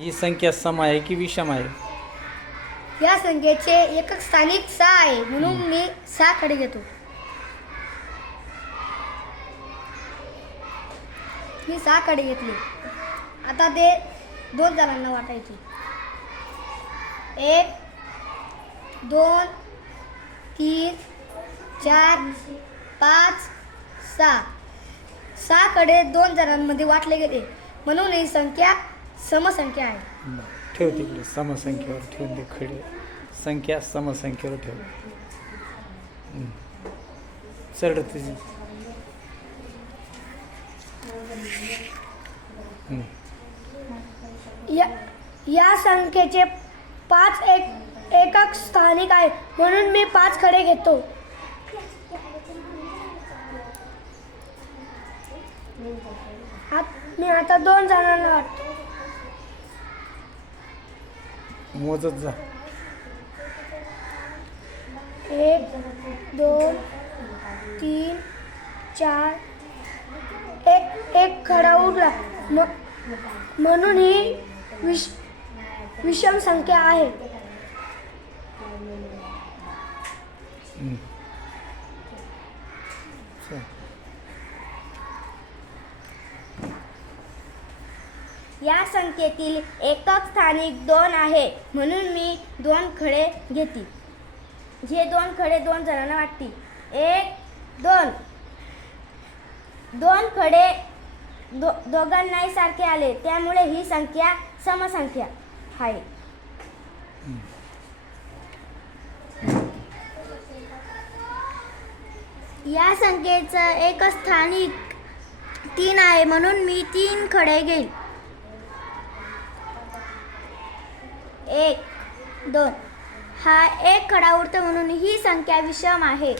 ही संख्या सम आहे की विषम आहे? या संख्येचे एकक स्थानिक सहा आहे म्हणून मी सहा खडे घेतो. मी सहा खडे घेतले. आता ते दोन जणांना वाटायचे. एक दोन तीन चार पाच सहा. सहा कडे दोन जणांमध्ये वाटले गेले. म्हणून ही संख्या समसंख्या आहे बरं. ठेव तिकडे समसंख्येवर ठेवून दे खडे संख्या समसंख्येवर ठेव हं. चढ तुझी हं. या या संख्येचे पाच एक एकक स्थानिक आहे म्हणून मी पाच खडे घेतो आत- मी आता दोन जणांना वाटतो मोजत जा एक दोन तीन चार एक एक खडा उरला म्हणून ही विष विषम संख्या आहे. चल. या संख्येतील एकक स्थानिक दोन आहे. म्हणून मी दोन खडे घेतील जे दोन खडे दोन जणांना वाटतील एक दोन. दोन खडे दो दोघांनाही सारखे आले. त्यामुळे ही संख्या समसंख्या आहे. या संख्येचं एक स्थानिक तीन आहे. म्हणून मी तीन खडे घेईल एक दोन. हा एक खडा उरतो म्हणून ही संख्या विषम आहे.